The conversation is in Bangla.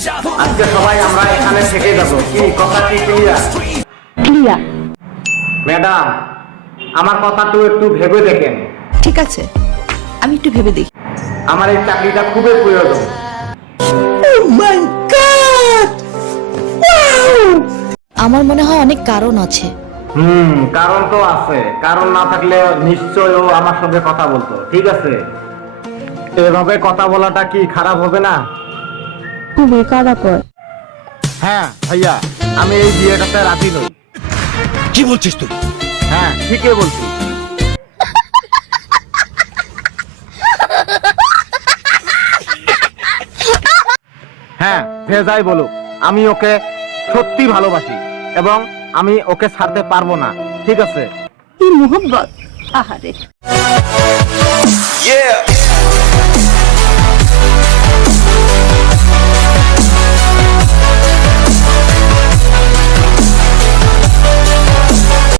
আজকে সবাই আমরা এখানে থেকে যাব, কি কথা কি ক্লিয়ার? ক্লিয়ার। ম্যাডাম, আমার কথাটা একটু ভেবে দেখেন। ঠিক আছে, আমি একটু ভেবে দেখি। আমার এই চাকরিটা খুবই প্রয়োজন। আমার মনে হয় অনেক কারণ আছে। কারণ তো আছে, কারণ না থাকলে নিশ্চয় ও আমার সঙ্গে কথা বলতো। ঠিক আছে, এভাবে কথা বলাটা কি খারাপ হবে না? খুবই খারাপ হয়। হ্যাঁ ভাইয়া, আমি এই বিয়েটাতে রাজি নই। কি বলছিস তুই? হ্যাঁ, ঠিকই বলছি। হ্যাঁ, যে যাই বলুক, আমি ওকে সত্যি ভালোবাসি এবং আমি ওকে ছাড়তে পারবো না। ঠিক আছে? কি মোহব্বত! আহারে। Yeah.